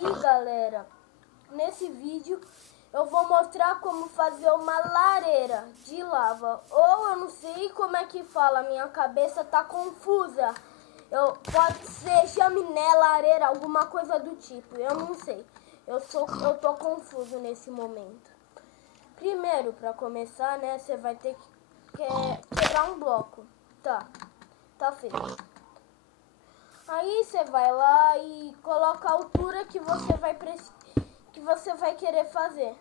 aí, galera, nesse vídeo eu vou mostrar como fazer uma lareira de lava. Ou eu não sei como é que fala, minha cabeça tá confusa. Pode ser chaminé, lareira, alguma coisa do tipo, eu não sei. Eu tô confuso nesse momento. Primeiro, para começar, né, você vai ter que quebrar um bloco. Tá feito. Aí você vai lá e coloca a altura que você vai querer fazer.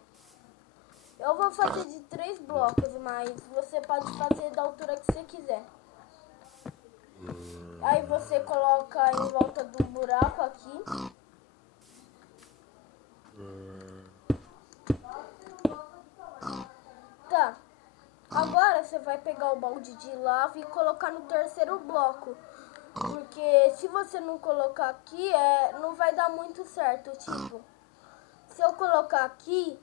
Eu vou fazer de 3 blocos, mas você pode fazer da altura que você quiser. Aí você coloca em volta do buraco aqui. Tá. Agora você vai pegar o balde de lava e colocar no terceiro bloco. Porque se você não colocar aqui, não vai dar muito certo. Tipo, se eu colocar aqui,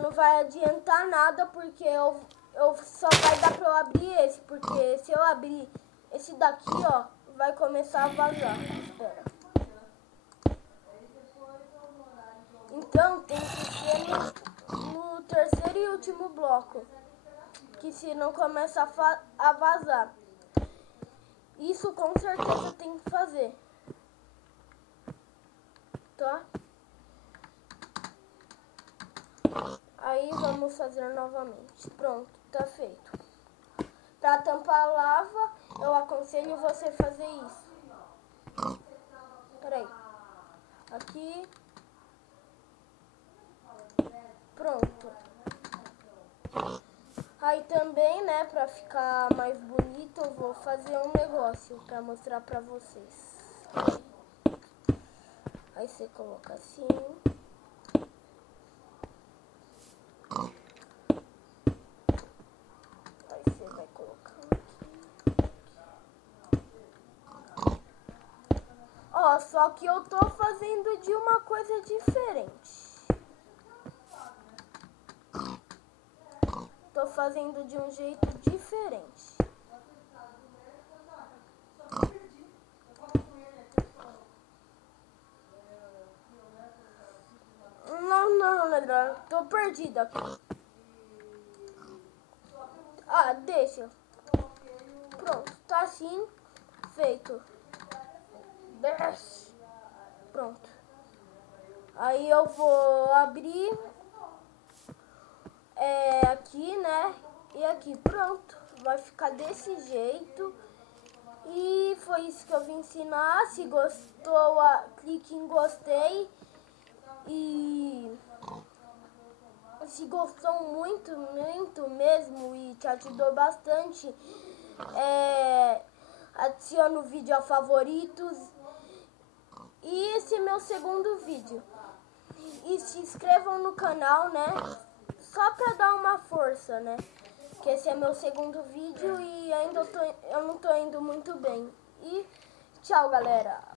não vai adiantar nada, porque eu só vai dar pra eu abrir esse. Porque se eu abrir esse daqui, ó, vai começar a vazar. Espera. Então tem que ser no terceiro e último bloco, que se não começa a vazar. Isso com certeza tem que fazer. Tá? Aí vamos fazer novamente. Pronto, tá feito. Para tampar a lava, eu aconselho você fazer isso. Peraí. Aqui. Pronto. Aí também, né, pra ficar mais bonito, eu vou fazer um negócio pra mostrar pra vocês. Aí você coloca assim. Aí você vai colocando aqui. Ó, só que eu tô fazendo de uma coisa diferente. Tô fazendo de um jeito diferente. Não, tô perdida aqui. Ah, deixa. Pronto, tá assim, feito. Desce. Pronto. Aí eu vou abrir aqui, né? E aqui, pronto. Vai ficar desse jeito. E foi isso que eu vim ensinar. Se gostou, clique em gostei. E se gostou muito mesmo e te ajudou bastante, adiciona o vídeo a favoritos. E esse é meu segundo vídeo. E se inscrevam no canal, né? Só pra dar uma força, né? Que esse é meu segundo vídeo e ainda eu não tô indo muito bem. E tchau, galera.